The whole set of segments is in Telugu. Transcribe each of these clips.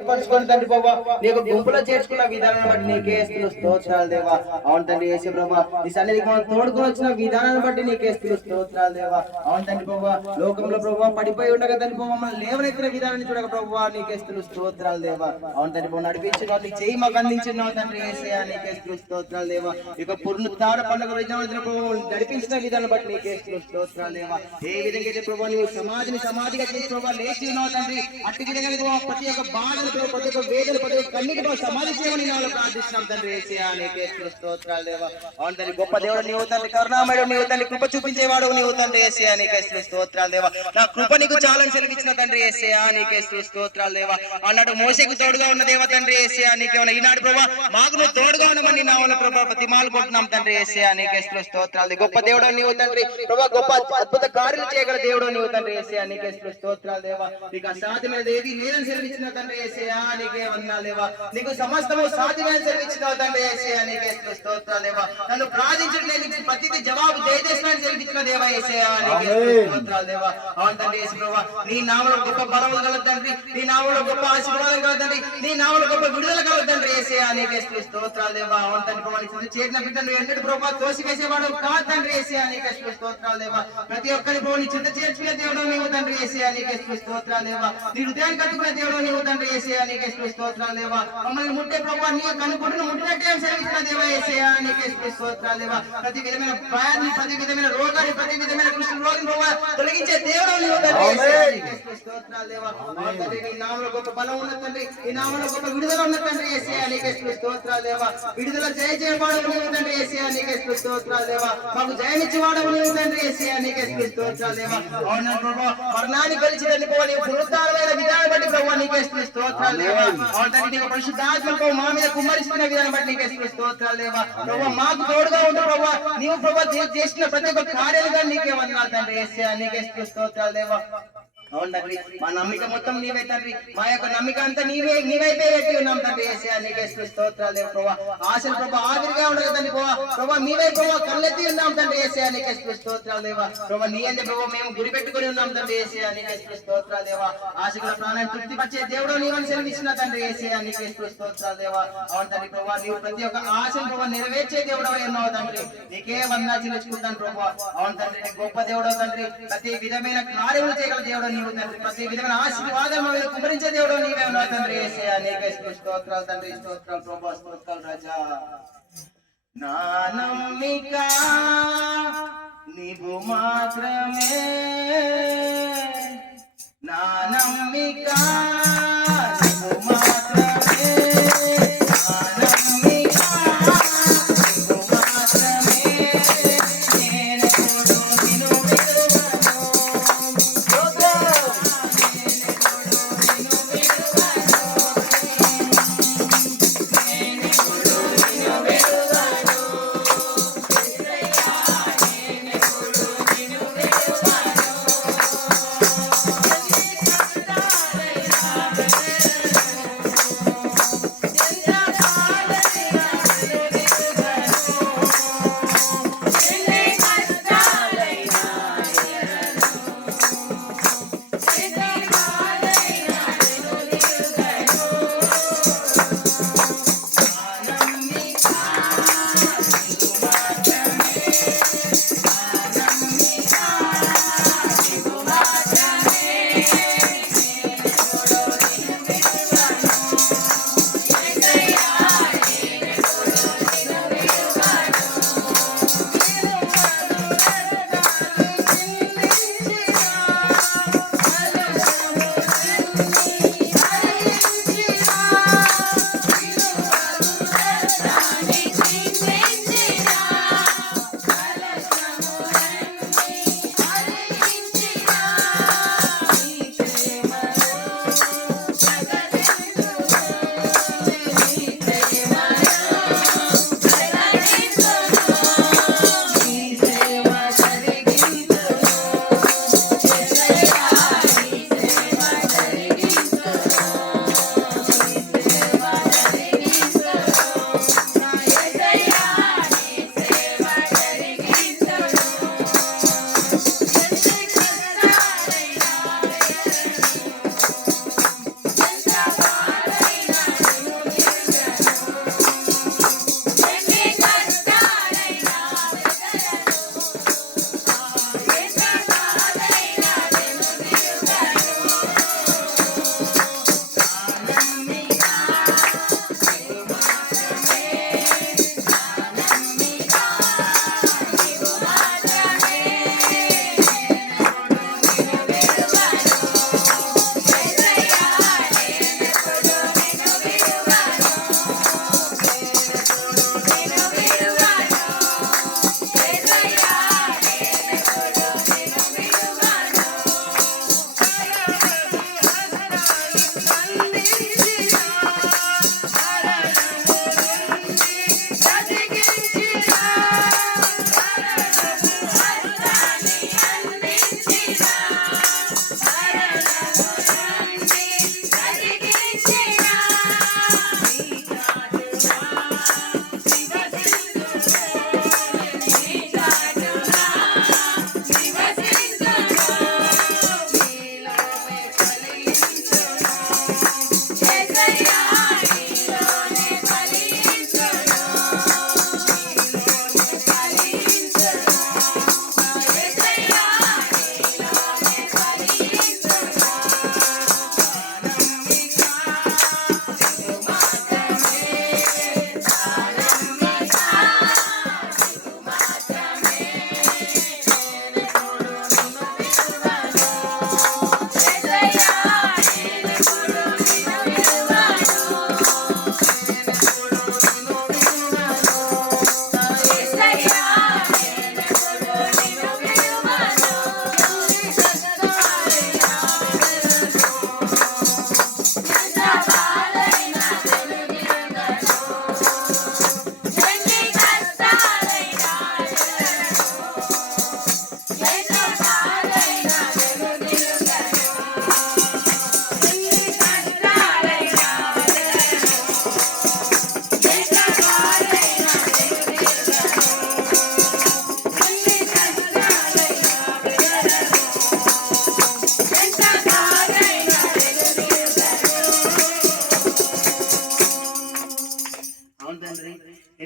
పరుచుకొని తండ్రి ప్రభా నీకు గుంపులో చేర్చుకున్న విధానాన్ని బట్టి నీకే స్తోత్రాలు దేవా. అవును తండ్రి యేసు ప్రభా నీ సన్నిధికి మనం తోడుకొని వచ్చిన విధానాన్ని బట్టి నీకే స్తోత్రాలు దేవా. అవును తండ్రి ప్రభా లోకంలో ప్రభావ పడిపోయి ఉండగా తండ్రి ప్రభావ మనం లేవనెత్తిన విధానాన్ని చూడక ప్రభావ నీకే స్తోత్రాలు దేవా. అవును తండ్రి ప్రభావ నడిపించిన నీ చేయి మాకు అందించిన తండ్రి యేసయ్యా నీకే స్తోత్రాలు దేవా. ఇక పునరుత్థాన పండుగ రోజున ప్రభావ నడిపించిన విధానం బట్టి నీకే స్తోత్రాలు దేవా. ఏ విధంగా అయితే ప్రభావ నీవు సమాధిగా చేసి ప్రభావ లేచి ఉన్నావు తండ్రి అట్టి విధంగా ప్రతి ఒక్క బాధ ప్రతి ఒక్క వేదన ప్రతి ఒక్క కన్నిటి సమాధి చేయమని నాలో ప్రార్థిస్తున్నాం తండ్రి యేసయ్యా నీకే స్తోత్రాలు దేవా. అవును తండ్రి గొప్ప దేవుడు నీవు తండ్రి కరుణామయుడు నీవు తండ్రి కృప చూపించేవాడు నీవు తండ్రి యేసయ్యా నీకే స్తోత్రాలు దేవా. నా కృప నీకు చాలని సెలవిచ్చిన తండ్రి యేసయ్యా నీకే స్తోత్రాలు దేవా. అన్నాడు మోషేకు తోడుగా ఉన్న దేవా తండ్రి యేసయ్యా నీకే ఉన్న ఈనాడు ప్రభా మాకు నువ్వు తోడుగా ఉండమని నా వల్ల ప్రభా ప్రతిమాలు కొట్టున్నాం తండ్రి యేసయ్యా నీకే స్తోత్రాలు. గొప్ప దేవుడు నీవు తండ్రి ప్రభా గొప్ప అద్భుత కార్యాలు చేయగల దేవుడు నీవు తండ్రి యేసయ్యా నీకే స్తోత్రాలు దేవా. నీకు అసాధ్యమైనది ఏది లేదని సెలవిచ్చిన తండ్రి యేసయ్యా నీకే వందనాలు దేవా. నీకు సమస్తము సాధ్యమైన సెలవిచ్చిన తండ్రి యేసయ్యా నీకే స్తోత్రాలు దేవా. నన్ను ప్రార్థించడం నేను ప్రతిదీ జవాబు దయచేస్తానని సెలవిచ్చిన దేవా యేసయ్యా నీకే స్తోత్రాలు దేవా. అవును తండ్రి యేసు ప్రభువా నీ నామములో గొప్ప బలము గల తండ్రి నీ నామములో గొప్ప ఆశీర్వాదం గల తండ్రి నీ నామములో గొప్ప విడుదల గల తండ్రి యేసయ్యా నీకే స్తోత్రాలు దేవా. అవును తండ్రి ప్రభువా చేసిన బిడ్డను ఎన్నడూ ప్రభువా తోసివేసేవాడు కాదు తండ్రి యేసయ్యా నీకే స్తోత్రాలు దేవా. ప్రతి ఒక్కరి ప్రభువా నీ చింత చేర్చుకునే దేవుడు నీవు తండ్రి యేసయ్యా నీకే స్తోత్రాలు దేవా. నీ హృదయాన్ని కట్టుకునే దేవుడు నీవు తండ్రి యేసయ్యా నీకే స్తోత్రాలు దేవా. మమ్మల్ని ముట్టే ప్రభువా నీ కనుకొట్టును ముట్టినట్టే సెలవిచ్చిన దేవా యేసయ్యా నీకే స్తోత్రాలు దేవా. ప్రతి విధమైన భయాన్ని ప్రతి విధమైన రోగాన్ని ప్రతి విధమైన కృష్ణ రోగిని ప్రభువా తొలగించే దేవుడు నీవు తండ్రి యేసయ్యా నీకే స్తోత్రాలు దేవా. తండ్రి నీ నామములో గొప్ప బలం ఉన్న తండ్రి నీ నామములో గొప్ప విడుదల ఉన్న తండ్రి యేసయ్యా నీకే స్తోత్రాలు దేవా. విడుదల జయవాడు నీవు తండ్రి యేసయ్యా నీకే స్తోత్రాలు దేవా. మాకు జయమిచ్చేవాడు నీవు తండ్రి యేసయ్యా నీకే స్తోత్రాలు దేవా. అవును ప్రభువా మరణాన్ని గెలిచినని ప్రభువా నీ పునరుత్థానమైన విధానం బట్టి ప్రభువా నీకే స్తోత్రాలు దేవా. అవును తండ్రి నీకు పరిశుద్ధాత్మకు మా మీద కుమ్మరిస్తున్న విధానం బట్టి నీకే స్తోత్రాలు దేవా. ప్రభువా మాకు తోడుగా ఉండు ప్రభువా నీవు ప్రభువా చేసిన ప్రతి ఒక్క కార్యాలుగా నీకే వందనాలు తండ్రి యేసయ్యా నీకే స్తోత్రాలు దేవా. అవును తండ్రి మా నమ్మిక మొత్తం నీవే తండ్రి మా యొక్క నమ్మిక అంతా నీవైతే పెట్టి ఉన్నాం తండ్రి యేసయ్యా నీకే స్తోత్రాలు దేవా. ప్రభా ఆశలు ప్రభా ఆవిరిగా ఉండదు తండ్రి ప్రభా మీవే ప్రభా కళ్ళెత్తి ఉన్నాం తండ్రి యేసయ్యా నీకే స్తోత్రాలు దేవా. ప్రభా నీ అంతే ప్రభా మేము గురి పెట్టుకుని ఉన్నాం తండ్రి యేసయ్యా నీకే స్తోత్రాలు దేవా. ఆశకుల ప్రాణాన్ని తృప్తిపరిచే దేవుడు నీవని సెలవిచ్చిన తండ్రి యేసయ్యా నీకే స్తోత్రాలు దేవా. అవును తండ్రి ప్రభా నీవు ప్రతి ఒక్క ఆశను ప్రభా నెరవేర్చే దేవుడు ఉన్నావు తండ్రి నీకే వందనాలు చెల్లించుకుంటాను ప్రభా. అవును తండ్రి నీ గొప్ప దేవుడు తండ్రి ప్రతి విధమైన కార్యములు చేయగల దేవుడు నీవు తండ్రి ప్రతి విధమైన ఆశీర్వాదం కుమరించే దేవుడు నీవే ఉన్నావు తండ్రి యేసయ్యా నీకే స్తోత్రాలు తండ్రి స్తోత్రాలు ప్రభా స్తోత్రాలు రాజా. నా నమ్మిక నీవు మాత్రమే నా నమ్మిక నీవు మాత్రమే నా నమ్మిక నీవు మాత్రమే నేనెప్పుడు నిన్ను విడువను Hey!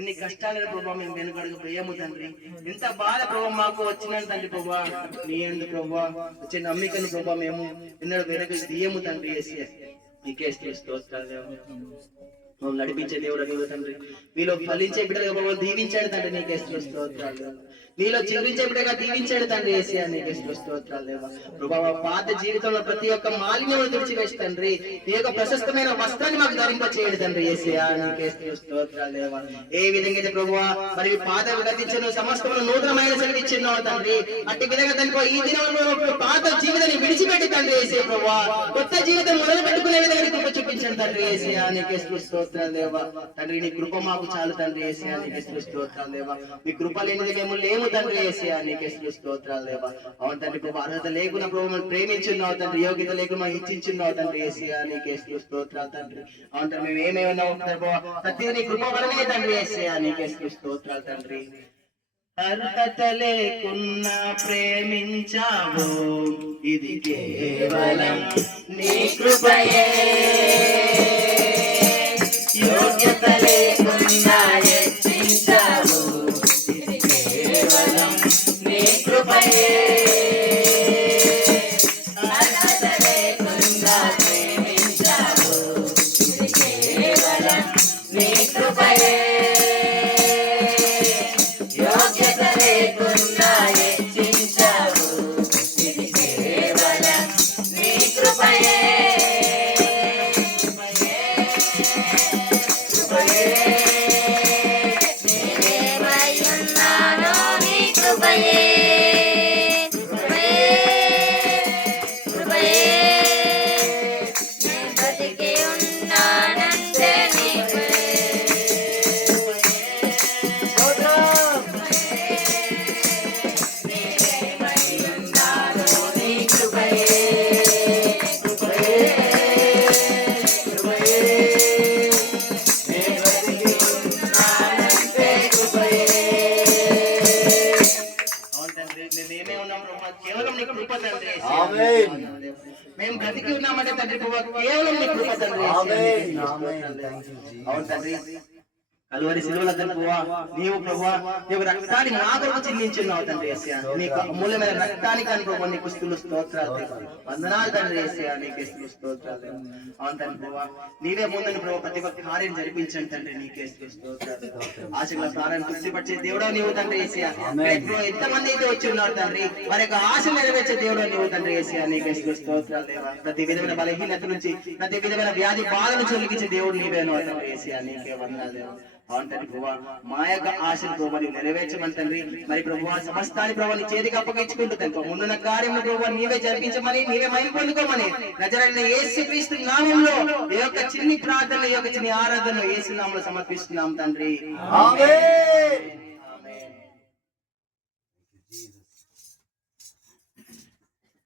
ఎన్ని కష్టాలను ప్రభావ మేము వెనుకడుగు వేయము తండ్రి. ఎంత బాధ ప్రభావ మాకు వచ్చిన తండ్రి ప్రభావ నీ యందు ప్రభావ వచ్చే నమ్మికను ప్రభావ మేము ఎన్నడూ వెనక తీయము తండ్రి. యేసయ్య నీకే స్తోత్రాలు దేవా. మమ్మల్ని నడిపించే దేవుడు నీవు తండ్రి. మీలో ఫలించే బిడ్డలుగా మమ్మల్ని దీవించాడు తండ్రి. నీకే స్తోత్రాలు. మీలో జీవించే బిడ్డగా దీవించాడు తండ్రి. యేసయ్య నీకే స్తోత్రాలు దేవా. ప్రభావ పాత జీవితంలో ప్రతి ఒక్క మాలిన్యం తుడిచివేసి తండ్రి నీ యొక్క ప్రశస్తమైన వస్త్రాన్ని మాకు ధరింప చేయడు తండ్రి. యేసయ్య నీకే స్తోత్రాలు దేవా. ఏ విధంగా అయితే ప్రభువా మరి పాత గతించను సమస్తమును నూతనమైన సెలవిచ్చిన్నావు తండ్రి. అట్టి విధంగా తండ్రి ఈ దినంలో పాత జీవితాన్ని విడిచిపెట్టి తండ్రి యేసయ్య ప్రభువా కొత్త జీవితం మొదలు పెట్టుకునే విధంగా కృప చూపించండి తండ్రి. యేసయ్య నీకే స్తోత్రాలు దేవా. తండ్రి నీ కృప మాకు చాలు తండ్రి. యేసయ్య నీకే స్తోత్రాలు దేవా. నీ కృప లేనిది మేము లేము తండ్రి. యేసయ్య నీకే స్తోత్రాలు దేవా. అవును తండ్రి ప్రభు అర్హత లేకుండా ప్రభు ప్రేమించున్నావు తండ్రి. యోగ్యత లేకుండా ఇచ్చించున్నావు తండ్రి. యేసయ్య నీకే స్తోత్రాలు తండ్రి. అవును తండ్రి మేము ఏమేమి ఉన్నావు ప్రతి నీ కృప వలనే తండ్రి. యేసయ్య నీకే స్తోత్రాలు తండ్రి. అర్హత లేకున్నా ప్రేమించావు ఇది కేవలం నీ కృపయే. యోగ్యత లేకున్నా హెచ్చించావు ఇది కేవలం నీ కృపయే. అర్హత లేకున్నా ప్రేమించావు ఇది కేవలం నీ కృపయే. యోగ్యత లేకున్నా హెచ్చించావు ఇది కేవలం నీ కృపయే. మేము బ్రతికి ఉన్నామంటే తండ్రి కేవలం నీ కృప తండ్రి. అవును తండ్రి కలువరి సిలువల ప్రభువా నీవు ప్రభువా నీవు రక్తాన్ని మా కొరకు చిందించున్నావు తండ్రి. యేసయ్య నీకు అమూల్యమైన రక్తానికి అని ప్రభువా నీకు స్తోత్రాలు వందనాలు తండ్రి. యేసయ్య నీకే స్తోత్రాలు. అవును తండ్రి ప్రభువా నీవే ముందని ప్రభు ప్రతి ఒక్క కార్యం జరిపించండి తండ్రి. నీకే స్తోత్రాలు. ఆశల ప్రాణాన్ని తృప్తిపరిచే దేవుడా నీవు తండ్రి. యేసయ్య ఎంతమంది అయితే వచ్చి ఉన్నారు తండ్రి వారి యొక్క ఆశ నెరవేర్చే దేవుడా నీవు తండ్రి. యేసయ్య నీకే స్తోత్రాలు దేవా. ప్రతి విధమైన బలహీనత నుంచి ప్రతి విధమైన వ్యాధి బాధను తొలగించే దేవుడు నీవేను తండ్రి. యేసయ్య నీకే వందనాలు దేవా. అవును తండ్రి ప్రభువా మా యొక్క ఆశను ప్రభువా నీవు నెరవేర్చమని తండ్రి. మరి ప్రభువా సమస్తాన్ని ప్రభువా నీ చేతికి అప్పగించుకుంటూ తండ్రి ముందున్న కార్యము ప్రభువా నీవే జరిపించమని నీవే మహిమ పొందుకోమని నజరేయుడైన యేసుక్రీస్తు నామములో ఈ యొక్క చిన్ని ప్రార్థన ఈ యొక్క చిన్ని ఆరాధన యేసు నామములో సమర్పిస్తున్నాం తండ్రి. ఆమేన్.